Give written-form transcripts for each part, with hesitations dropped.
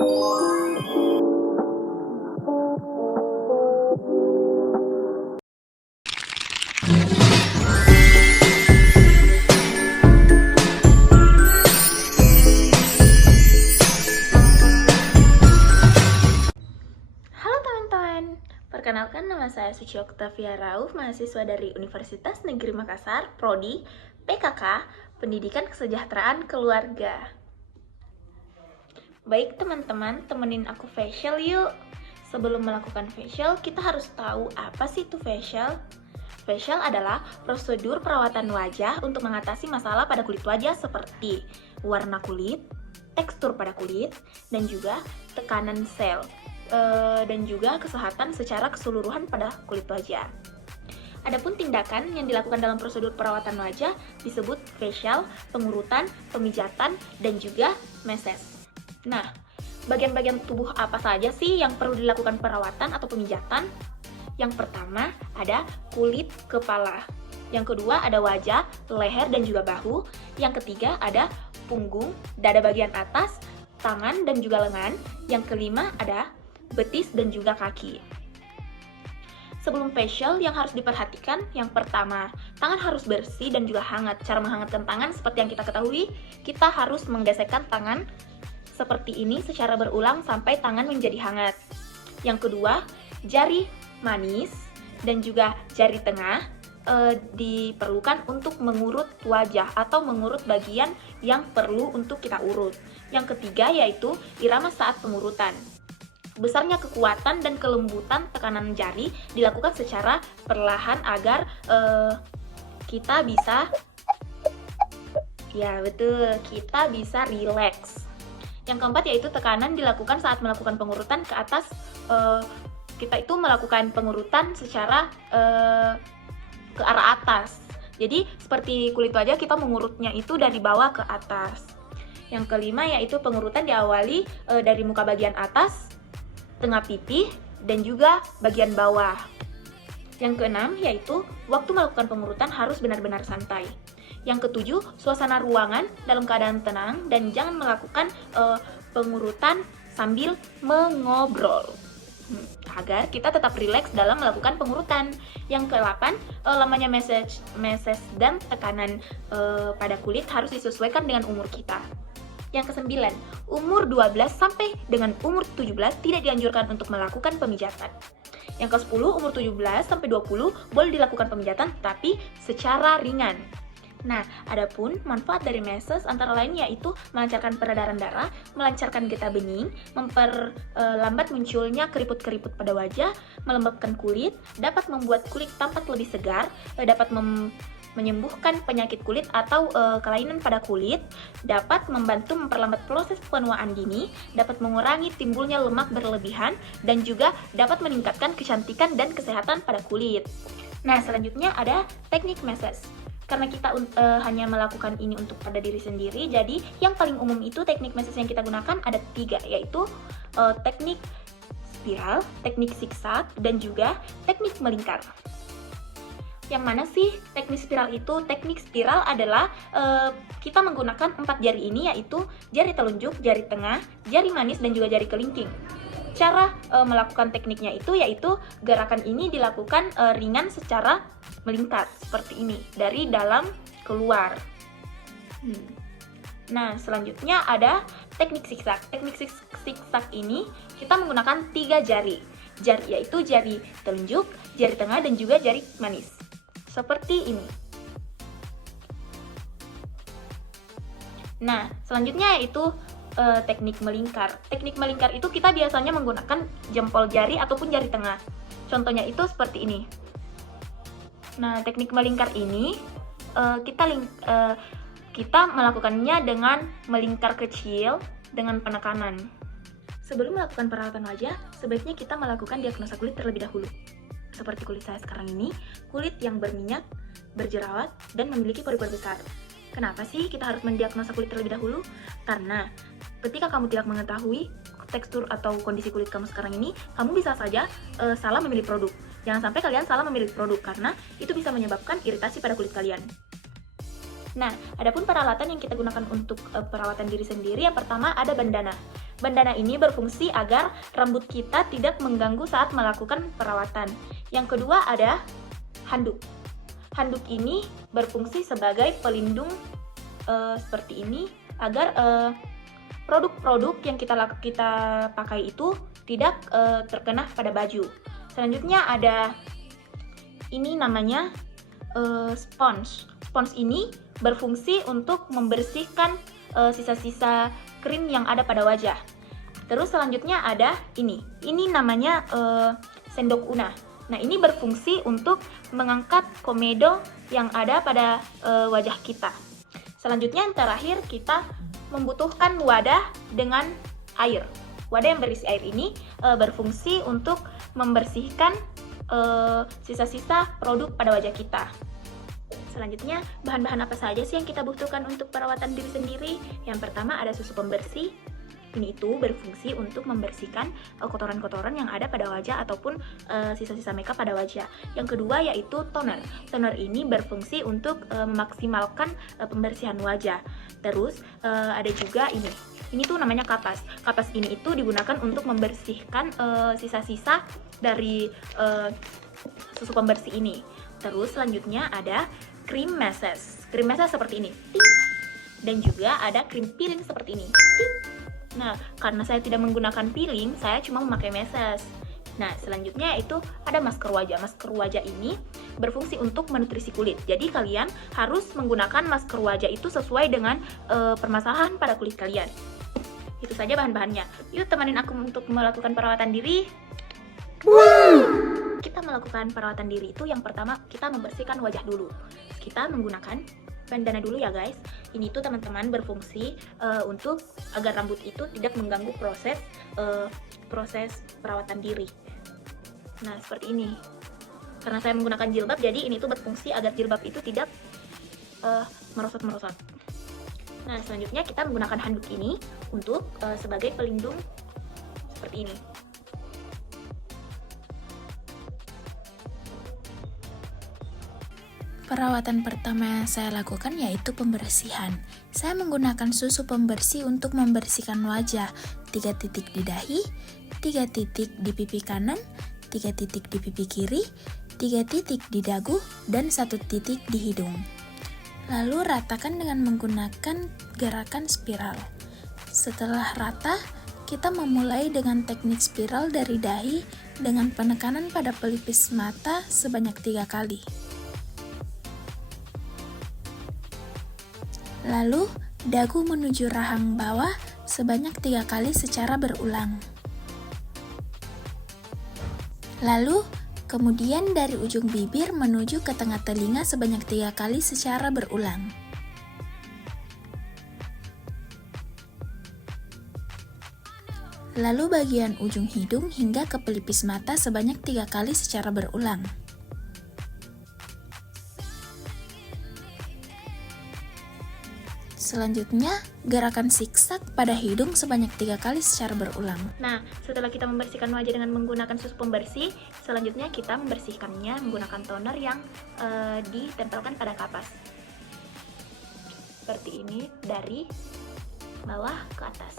Perkenalkan, nama saya Suci Oktavia Rauf, mahasiswa dari Universitas Negeri Makassar, Prodi PKK, Pendidikan Kesejahteraan Keluarga. Baik teman-teman, temenin aku facial yuk. Sebelum melakukan facial, kita harus tahu apa sih itu facial. Facial adalah prosedur perawatan wajah untuk mengatasi masalah pada kulit wajah seperti warna kulit, tekstur pada kulit, dan juga tekanan sel. Dan juga kesehatan secara keseluruhan pada kulit wajah. Adapun tindakan yang dilakukan dalam prosedur perawatan wajah disebut facial, pengurutan, pemijatan, dan juga meses. Nah, bagian-bagian tubuh apa saja sih yang perlu dilakukan perawatan atau pemijatan? Yang pertama ada kulit kepala. Yang kedua ada wajah, leher, dan juga bahu. Yang ketiga ada punggung, dada bagian atas, tangan, dan juga lengan. Yang kelima ada betis dan juga kaki. Sebelum facial yang harus diperhatikan, yang pertama, tangan harus bersih dan juga hangat. Cara menghangatkan tangan seperti yang kita ketahui, kita harus menggesekkan tangan seperti ini secara berulang sampai tangan menjadi hangat. Yang kedua, jari manis dan juga jari tengah diperlukan untuk mengurut wajah atau mengurut bagian yang perlu untuk kita urut. Yang ketiga yaitu irama saat pengurutan. Besarnya kekuatan dan kelembutan tekanan jari dilakukan secara perlahan agar kita bisa rileks. Yang keempat yaitu tekanan dilakukan saat melakukan pengurutan ke atas. Kita itu melakukan pengurutan secara ke arah atas. Jadi seperti kulit wajah kita mengurutnya itu dari bawah ke atas. Yang kelima yaitu pengurutan diawali dari muka bagian atas, tengah pipi, dan juga bagian bawah. Yang keenam yaitu waktu melakukan pengurutan harus benar-benar santai. Yang ketujuh, suasana ruangan dalam keadaan tenang dan jangan melakukan pengurutan sambil mengobrol agar kita tetap rileks dalam melakukan pengurutan. Yang ke-8, lamanya meses dan tekanan pada kulit harus disesuaikan dengan umur kita. Yang ke-9, umur 12 sampai dengan umur 17 tidak dianjurkan untuk melakukan pemijatan. Yang ke-10, umur 17 sampai 20 boleh dilakukan pemijatan tapi secara ringan. Nah, adapun manfaat dari meses antara lain yaitu melancarkan peredaran darah, melancarkan getah bening, memperlambat munculnya keriput-keriput pada wajah, melembabkan kulit, dapat membuat kulit tampak lebih segar, dapat menyembuhkan penyakit kulit atau kelainan pada kulit, dapat membantu memperlambat proses penuaan dini, dapat mengurangi timbulnya lemak berlebihan, dan juga dapat meningkatkan kecantikan dan kesehatan pada kulit. Nah, selanjutnya ada teknik meses. Karena kita hanya melakukan ini untuk pada diri sendiri, jadi yang paling umum itu teknik meses yang kita gunakan ada 3, yaitu teknik spiral, teknik zigzag, dan juga teknik melingkar. Yang mana sih teknik spiral itu? Teknik spiral adalah kita menggunakan 4 jari ini, yaitu jari telunjuk, jari tengah, jari manis, dan juga jari kelingking. Cara melakukan tekniknya itu yaitu gerakan ini dilakukan ringan secara melingkar seperti ini, dari dalam keluar. Nah, selanjutnya ada teknik zigzag. Teknik zigzag ini kita menggunakan 3 jari, yaitu jari telunjuk, jari tengah, dan juga jari manis. Seperti ini. Nah, selanjutnya yaitu teknik melingkar. Teknik melingkar itu kita biasanya menggunakan jempol jari ataupun jari tengah. Contohnya itu seperti ini. Nah, teknik melingkar ini kita melakukannya dengan melingkar kecil dengan penekanan. Sebelum melakukan perawatan wajah, sebaiknya kita melakukan diagnosa kulit terlebih dahulu. Seperti kulit saya sekarang ini, kulit yang berminyak, berjerawat, dan memiliki pori-pori besar. Kenapa sih kita harus mendiagnosa kulit terlebih dahulu? Karena ketika kamu tidak mengetahui tekstur atau kondisi kulit kamu sekarang ini, kamu bisa saja salah memilih produk. Jangan sampai kalian salah memilih produk, karena itu bisa menyebabkan iritasi pada kulit kalian. Nah, adapun peralatan yang kita gunakan untuk perawatan diri sendiri, yang pertama ada bandana. Bandana ini berfungsi agar rambut kita tidak mengganggu saat melakukan perawatan. Yang kedua ada handuk. Handuk ini berfungsi sebagai pelindung seperti ini agar produk-produk yang kita pakai itu tidak terkena pada baju. Selanjutnya ada ini namanya spons. Spons ini berfungsi untuk membersihkan sisa-sisa krim yang ada pada wajah. Terus selanjutnya ada ini namanya sendok una. Nah, ini berfungsi untuk mengangkat komedo yang ada pada wajah kita. Selanjutnya yang terakhir kita membutuhkan wadah dengan air. Wadah yang berisi air ini berfungsi untuk membersihkan sisa-sisa produk pada wajah kita. Selanjutnya, bahan-bahan apa saja sih yang kita butuhkan untuk perawatan diri sendiri? Yang pertama ada susu pembersih. Ini itu berfungsi untuk membersihkan kotoran-kotoran yang ada pada wajah ataupun sisa-sisa makeup pada wajah. Yang kedua yaitu toner. Toner ini berfungsi untuk memaksimalkan pembersihan wajah. Terus ada juga ini. Ini tuh namanya kapas. Kapas ini itu digunakan untuk membersihkan sisa-sisa dari susu pembersih ini. Terus selanjutnya ada krim meses. Krim meses seperti ini. Dan juga ada krim peeling seperti ini. Nah, karena saya tidak menggunakan peeling, saya cuma memakai meses. Nah, selanjutnya itu ada masker wajah. Masker wajah ini berfungsi untuk menutrisi kulit. Jadi kalian harus menggunakan masker wajah itu sesuai dengan permasalahan pada kulit kalian. Itu saja bahan-bahannya. Yuk temenin aku untuk melakukan perawatan diri. Kita melakukan perawatan diri itu yang pertama kita membersihkan wajah dulu. Kita menggunakan bandana dulu ya guys. Ini tuh teman-teman berfungsi untuk agar rambut itu tidak mengganggu proses perawatan diri. Nah seperti ini. Karena saya menggunakan jilbab, jadi ini tuh berfungsi agar jilbab itu tidak merosot-merosot. Nah selanjutnya kita menggunakan handuk ini untuk sebagai pelindung seperti ini. Perawatan pertama yang saya lakukan yaitu pembersihan. Saya menggunakan susu pembersih untuk membersihkan wajah. 3 titik di dahi, 3 titik di pipi kanan, 3 titik di pipi kiri, 3 titik di dagu, dan 1 titik di hidung. Lalu ratakan dengan menggunakan gerakan spiral. Setelah rata, kita memulai dengan teknik spiral dari dahi dengan penekanan pada pelipis mata sebanyak 3 kali. Lalu, dagu menuju rahang bawah sebanyak 3 kali secara berulang. Lalu, kemudian dari ujung bibir menuju ke tengah telinga sebanyak 3 kali secara berulang. Lalu bagian ujung hidung hingga ke pelipis mata sebanyak 3 kali secara berulang. Selanjutnya, gerakan zigzag pada hidung sebanyak 3 kali secara berulang. Nah, setelah kita membersihkan wajah dengan menggunakan susu pembersih, selanjutnya kita membersihkannya menggunakan toner yang ditempelkan pada kapas. Seperti ini, dari bawah ke atas.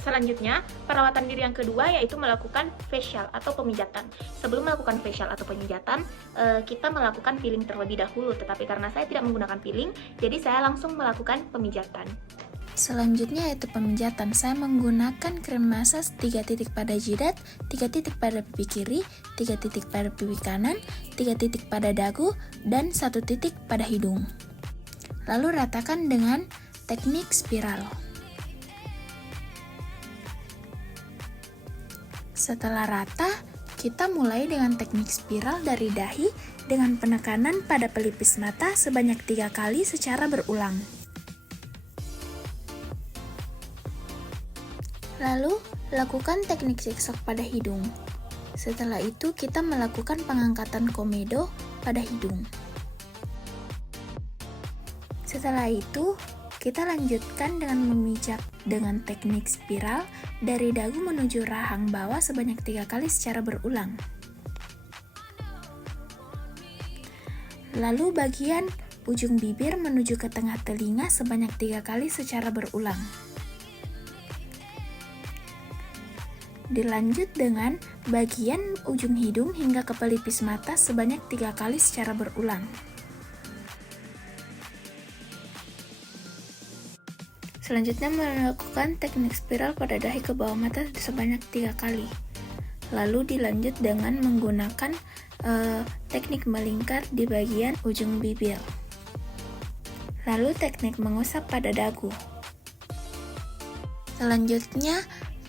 Selanjutnya, perawatan diri yang kedua yaitu melakukan facial atau pemijatan. Sebelum melakukan facial atau pemijatan, kita melakukan peeling terlebih dahulu. Tetapi karena saya tidak menggunakan peeling, jadi saya langsung melakukan pemijatan. Selanjutnya yaitu pemijatan. Saya menggunakan krim massage 3 titik pada jidat, 3 titik pada pipi kiri, 3 titik pada pipi kanan, 3 titik pada dagu, dan 1 titik pada hidung. Lalu ratakan dengan teknik spiral. Setelah rata, kita mulai dengan teknik spiral dari dahi dengan penekanan pada pelipis mata sebanyak 3 kali secara berulang. Lalu, lakukan teknik zigzag pada hidung. Setelah itu, kita melakukan pengangkatan komedo pada hidung. Setelah itu, kita lanjutkan dengan memijat dengan teknik spiral dari dagu menuju rahang bawah sebanyak 3 kali secara berulang. Lalu bagian ujung bibir menuju ke tengah telinga sebanyak 3 kali secara berulang. Dilanjut dengan bagian ujung hidung hingga ke pelipis mata sebanyak 3 kali secara berulang. Selanjutnya melakukan teknik spiral pada dahi ke bawah mata sebanyak 3 kali. Lalu dilanjut dengan menggunakan teknik melingkar di bagian ujung bibir. Lalu teknik mengusap pada dagu. Selanjutnya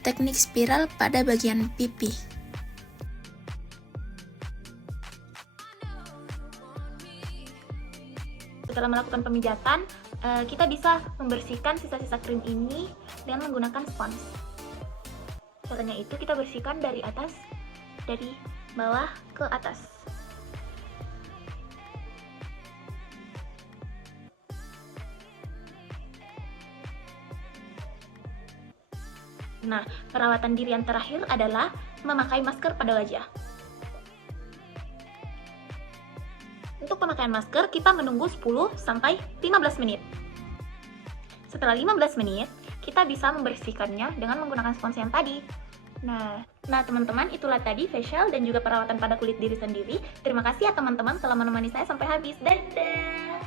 teknik spiral pada bagian pipi. Setelah melakukan pemijatan, kita bisa membersihkan sisa-sisa krim ini dengan menggunakan spons. Caranya itu kita bersihkan dari atas, dari bawah ke atas. Nah, perawatan diri yang terakhir adalah memakai masker pada wajah. Untuk pemakaian masker, kita menunggu 10-15 menit. Setelah 15 menit, kita bisa membersihkannya dengan menggunakan spons yang tadi. Nah teman-teman, itulah tadi facial dan juga perawatan pada kulit diri sendiri. Terima kasih ya teman-teman telah menemani saya sampai habis. Dadah!